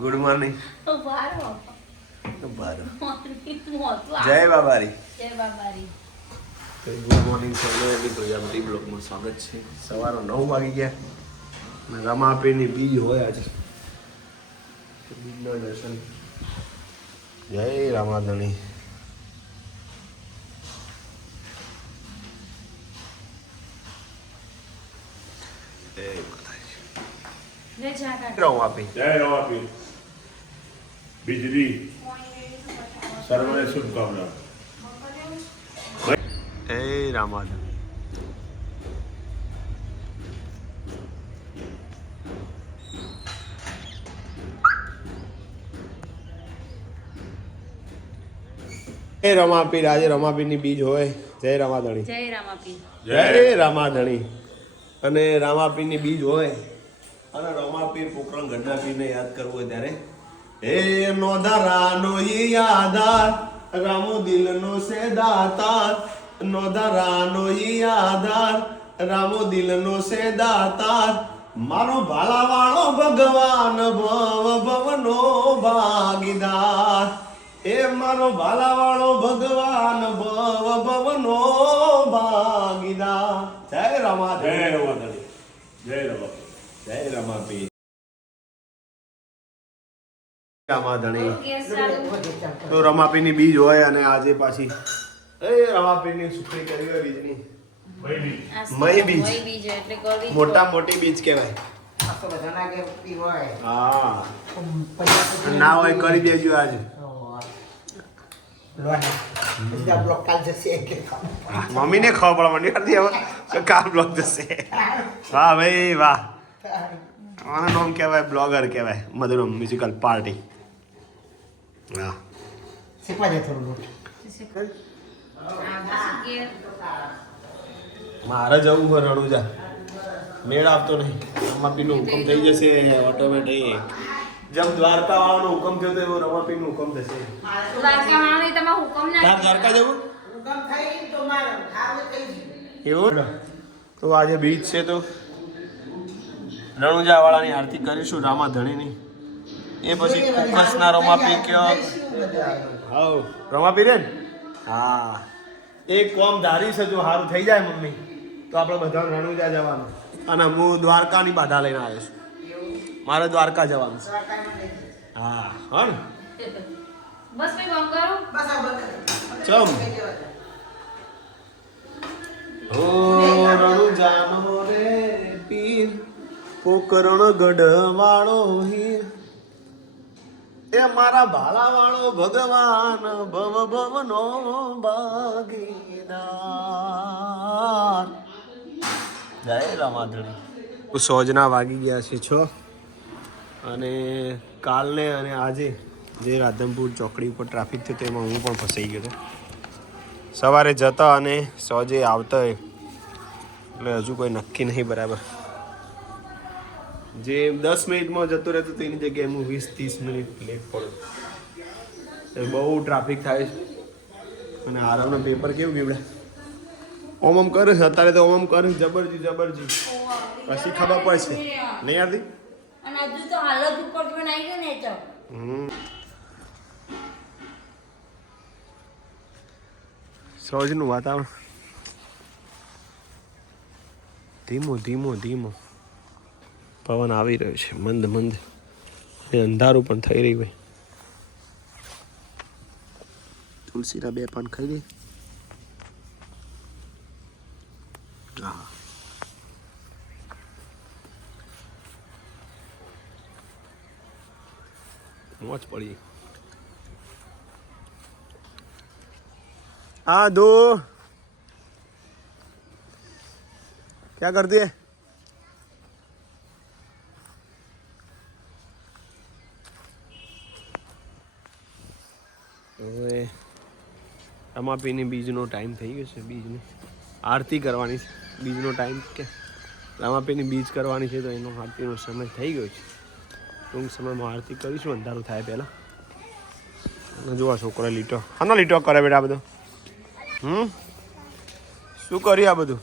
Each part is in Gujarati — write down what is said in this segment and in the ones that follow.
ગુડ મોર્નિંગ જય બાબારી જય બાબારી ગુડ મોર્નિંગ સૌને. પ્રજાપતિ બ્લોગમાં સ્વાગત છે. સવારે નવ વાગી ગયા. અને રમાપીની બીજ હોય આજે. બીજના દર્શન. જય રામાધણી. જય માતાજી ને જાગા રમાપી. જય બીજળી સર્વને શુભકામના. એ રામાદા જય રમાપીર આજે રમાપીરની બીજ હોય. જય રમાધણી. જય રમાપીર. જય. રમાધણી. અને રામાપીરની બીજ હોય. અને રમાપીર પોકરણ ને યાદ કરવું હોય ત્યારે હે નો ધરાનો ઈ આધાર રામો દિલનો સે દાતાર. નો ધરાનો ઈ આધાર રામો દિલનો સે દાતાર. મારો ભાલાવાળો ભગવાન ભવ ભવનો ભાગીદાર. એ મારો ભાલાવાળો ભગવાન ભવ ભવનો ભાગીદાર. જય જય રમા જય રમા જય રમાપી તો રમાપીની બીજ હોય અને આજે પાછી એ રમાપીની સુખડી કરી હોય બીજની. ભાઈ બીજ. મોટા મોટી બીજ કહેવાય. ઉગતી હોય. હા. ના હોય કરી દેજો આજે. મમ્મી બ્લોક મમ્મીને ખબર પડવા માંડી હવે કાલ બ્લોગ જશે. વાહ ભાઈ વાહ. આનું નામ કહેવાય બ્લોગર કહેવાય મધુરમ મ્યુઝિકલ પાર્ટી હા. શીખવા જાય થોડું મારે જવું હોય રણુજા મેળ આપતો નહીં. રમાપીનો હુકમ થઈ જશે ઓટોમેટિક જેમ દ્વારકા વાળાનો હુકમ થયો તો એવો રમાપીનો હુકમ થશે. દ્વારકા હુકમ ના જવું? ઉગમ થઈ તો મારે. એવું? તો આજે બીચ છે તો. રણુજા વાળાની આરતી કરીશું રામા ધણીની એ પછી કુકસના રમાપી કયો. હાઉ. રમાપી રે હા. એક કોમ ધારી છે જો સારું થઈ જાય મમ્મી તો આપણે બધા રણુજા જવાનું. અને હું દ્વારકાની બાધા લઈને આવ્યો છું. મારે દ્વારકા જવાનું છે. હા હા ને? બસ મેં કામ કરું. બસ. ચમ. ઓ રણુજાનો રે પીર પોકરણ ગઢવાળો હીર. એ મારા ભાલાવાળો ભગવાન ભવ ભવનો ભાગીદાર. જય માધણી સોજના વાગી ગયા છે, છો? અને કાલને અને આજે જે રાધનપુર ચોકડી ઉપર ટ્રાફિક થયો તેમાં હું પણ ફસાઈ ગયો સવારે જતા અને સોજે આવતા એટલે હજુ કોઈ નક્કી નહીં, બરાબર. જે દસ મિનિટમાં જતો રહેતો તેની જગ્યાએ હું વીસ ત્રીસ મિનિટ લેટ પડું. બહુ ટ્રાફિક થાય છે. અને આરામનો પેપર કેવું કેવડે ઓમ ઓમ કરે છે. અત્યારે તો ઓમ ઓમ કરે જબરજી જબરજી. પછી ખબર પડશે નહીં યારથી અને હજુ તો હાલત ઉપર તો નાઈ ગયો ને તો. હમ. સૌજનું વાતાવરણ. ધીમો ધીમો ધીમો. પવન આવી રહ્યો છે. મંદ મંદ. અંધારું પણ થઈ રહ્યું ભાઈ તુલસીના બે પાન ખાઈ દે હા મોજ પડી. આ દો. ક્યાં કરતી હે? રમાપીની બીજનો ટાઈમ થઈ ગયો છે, બીજની. આરતી કરવાની છે, બીજનો ટાઈમ કે રામાપીની બીજ કરવાની છે, તો એનો આરતીનો સમય થઈ ગયો છે. ટૂંક સમયમાં આરતી કરીશું અંધારું થાય પહેલાં. જોવા છોકરો લીટો. હાનો લીટો કરે બેટા બધો? હમ? શું કર્યું આ બધું?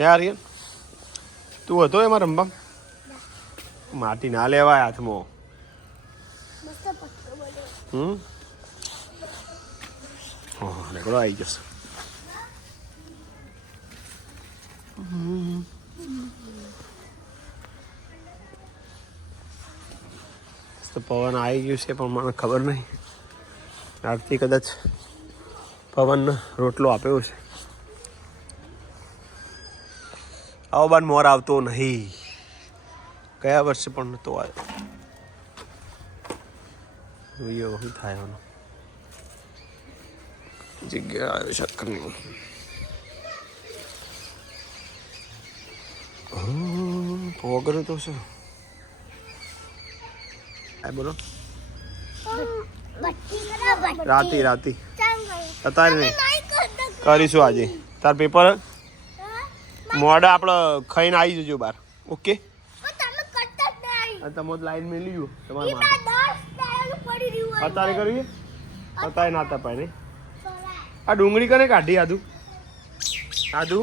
યાર તું હતો એમાં રમવા? માટી ના લેવાય હાથમાં. હમ રેકડો આવી જશે તો પવન આવી ગયું છે પણ મને ખબર નહીં આરતી કદાચ પવનનો રોટલો આપ્યો છે આવો બાદ મોર આવતો નહીં ગયા વર્ષે પણ નહોતો આવ્યો જોઈએ શું થાય જગ્યા આવે શક્કરની વગર તો શું? આ બોલો. રાતી રાતી. અત્યારે નહીં. કરીશું આજે. તાર પેપર? મોડે આપણે ખાઈને આવી જજો બાર. ઓકે? તમે લાઈન મેલી લીધું તમારા માટે. અત્યારે કરીએ અત્યારે ના તપાય નહીં. આ ડુંગળી કને કાઢી આદુ? આદુ?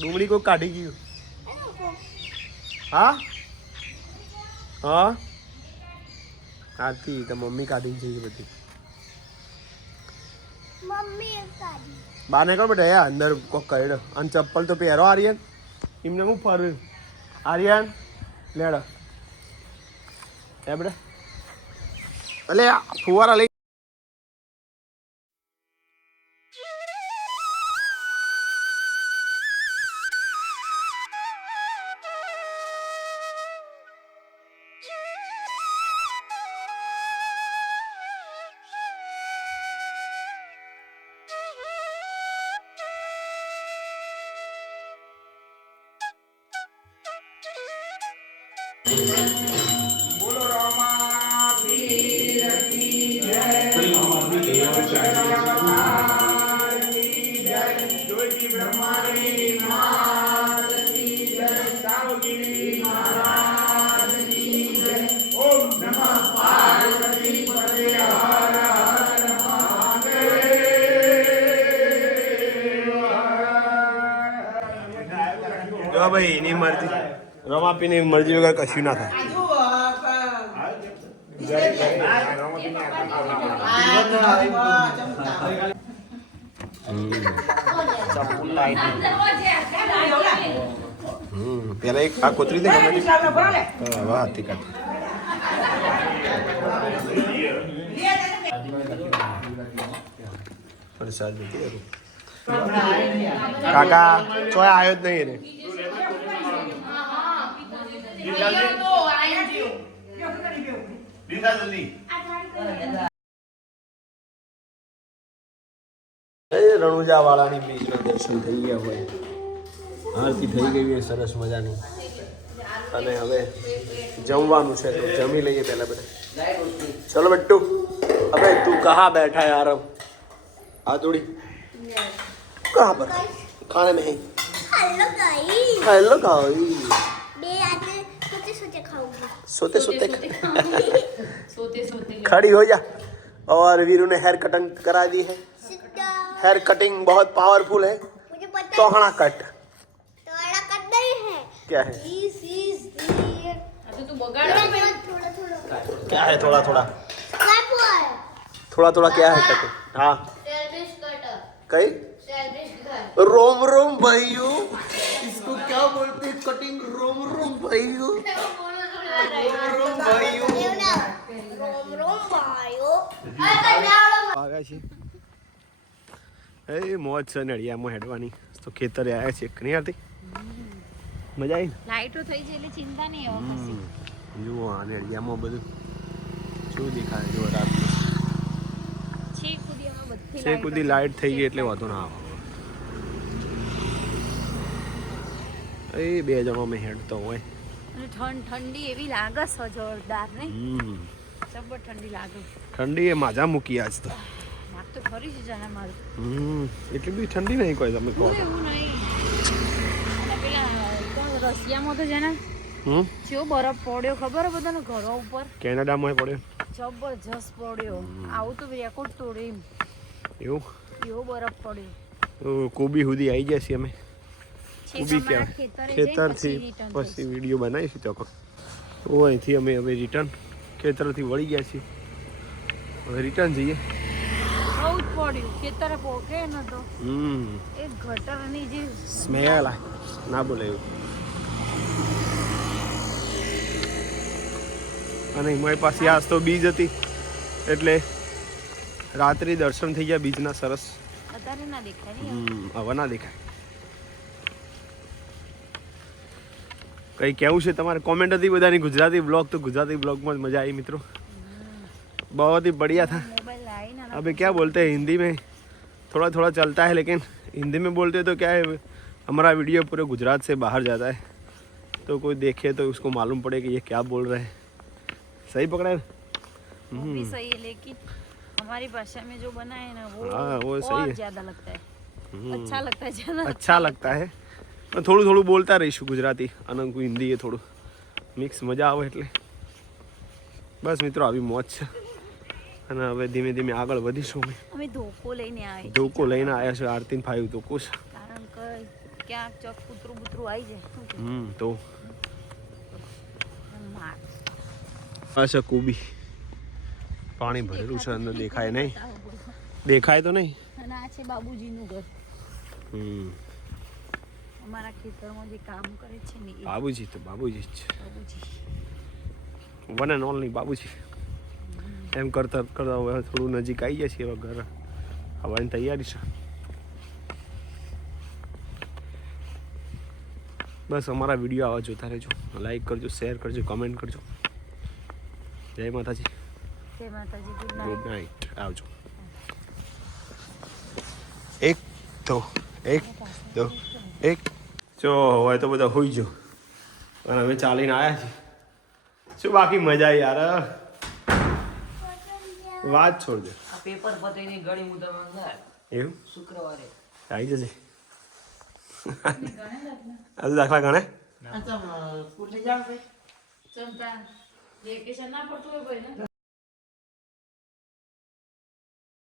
ડુંગળી કોઈ કાઢી ગયું. હા? હા? આરતી તો મમ્મી કાઢી છે બધી. બહાર નીકળ બેટા યા અંદર કોક કર્યો અને ચપ્પલ તો પહેરો આર્યન. એમને હું ફરું? આર્યન લેડો. એ બેટા અલે આ ફુવારા લઈ જો ભાઈ એની મરજી રમાપીની મરજી વગર કશું ના થાય. હમ પેલા એક આ કોતરી દે. વાહ પ્રસાદ કાકા ચોય આવ્યો જ નહીં એને. જલ્દી. એ રણુજા વાળાની બીચના દર્શન થઈ ગયા હોય આરતી થઈ ગઈ હોય સરસ મજાની અને હવે જમવાનું છે તો જમી લઈએ પહેલા બધા ચલો બટ્ટુ અબે તું કહા બેઠા है आरम आ थोड़ी कहाँ पर खाने में है हेलो गाइस हेलो गाइस मैं आज सोते सोते खाऊंगी सोते सोते સોતે સોતે खड़ी हो जा और वीरू ने हेयर कटिंग करा दी है सिट डाउन हेयर कटिंग बहुत पावरफुल है। तोहड़ा कट। तोहड़ा कट नहीं है। क्या है? दिस इज़ क्या है थोड़ा थोड़ा? थोड़ा थोड़ा क्या है कटिंग हाँ। कई? रोम रोम भाइयों। इसको क्या बोलते हैं कटिंग रोम रोम भाइयों। रोम रोम भाइयों। એ મોજ છે નડિયામાં હેડવાની. તો ખેતરે આવ્યા છે નહીં આરતી? મજા આવી લાઈટો થઈ છે એટલે ચિંતા નહીં કશી. જુઓ આ નડિયામાં બધું. શું દેખાય? જો રાત છે કુદી લાઈટ થઈ ગઈ એટલે વાંધો ના આવે. એ બે જણો મેં હેડતો હોય. અને ઠંડ ઠંડી એવી લાગે છે જોરદાર નહીં? જબર ઠંડી લાગે. ઠંડી એ માજા મૂકી આજ તો. તો ફરી જાણે મારું. હમ એટલી બધી ઠંડી નહીં કોઈ તમે કહો. એવું નહીં. પેલા કોણ રશિયામાં તો જેને હમ? જો બરફ પડ્યો ખબર બધાને ઘરો ઉપર? કેનેડામાં પડ્યો. જબરજસ્ત પડ્યો. આવું તો રેકોર્ડ તોડે એવું? એવો બરફ પડ્યો. તો કોબી સુધી આવી ગયા છીએ અમે. કોબી ક્યાં? ખેતરથી પછી વીડિયો બનાવીશું છીએ તો અહીંથી અમે હવે રિટર્ન ખેતરથી વળી ગયા છીએ. હવે રિટર્ન જઈએ. બહુ પડ્યું. ખેતરે પોકે નતો હમ. એ ગટરની જે સ્મેલ ના બોલે એવું. અને મારી પાસે આજ તો બીજ હતી. એટલે રાત્રિ દર્શન થઈ ગયા બીજના સરસ. અત્યારે ના દેખાય હવે ના દેખાય. કઈ કેવું છે તમારે? કોમેન્ટ હતી બધાની. ગુજરાતી બ્લોગ તો ગુજરાતી બ્લોગમાં જ મજા આવી મિત્રો. બહુ બઢિયા થા. अभी क्या बोलते हैं हिंदी में थोड़ा थोड़ा चलता है लेकिन हिंदी में बोलते हैं तो क्या है हमारा वीडियो पूरे गुजरात से बाहर जाता है तो कोई देखे तो उसको मालूम पड़े कि ये क्या बोल रहे हैं सही पकड़ा है वो भी सही है लेकिन हमारी भाषा में जो बना है ना वो हाँ, वो सही और है। ज्यादा लगता है हम्म, अच्छा लगता है ज्यादा अच्छा लगता है પણ થોડું થોડું બોલતા રહીશું ગુજરાતી અને હિન્દી એ થોડું મિક્સ મજા આવે એટલે બસ મિત્રો આવી મોજ છે અને હવે ધીમે ધીમે આગળ વધીશું અમે. અમે ધોકો લઈને આવે ધોકો લઈને આવ્યા છે આરતીન ફાઈવ ધોકો છે. કારણ કે ક્યાંક ચોક કૂતરું બૂતરું આવી જાય. હમ તો. આ છે કુબી. પાણી ભરેલું છે અંદર દેખાય નહીં. દેખાય તો નહીં? અને આ છે બાબુજીનું ઘર. હમ. અમારા ખેતરમાં જે કામ કરે છે ને બાબુજી તો બાબુજી જ છે. Babuji. One and only Babuji. એમ કરતા કરતા હવે થોડું નજીક આવી જાય છે એવા ઘર. આવવાની તૈયારી છે. બસ અમારા વીડિયો આવા જોતા રહેજો. લાઈક કરજો શેર કરજો કમેન્ટ કરજો. જય માતાજી. જય માતાજી ગુડ નાઇટ આવજો. એક તો એક તો એક. જો હવે તો બધા હોઈ જો અને અમે ચાલીને આવ્યા છીએ. શું બાકી મજા યાર? વાત છોડજો. આ પેપર પતેની ગણી હું તમને થાય એવું? શુક્રવારે. આવી જજે. આજે દાખલા ગણે? આ તો સ્કૂલે જાવ ભાઈ વેકેશન ના પડતું હોય ભાઈ ને?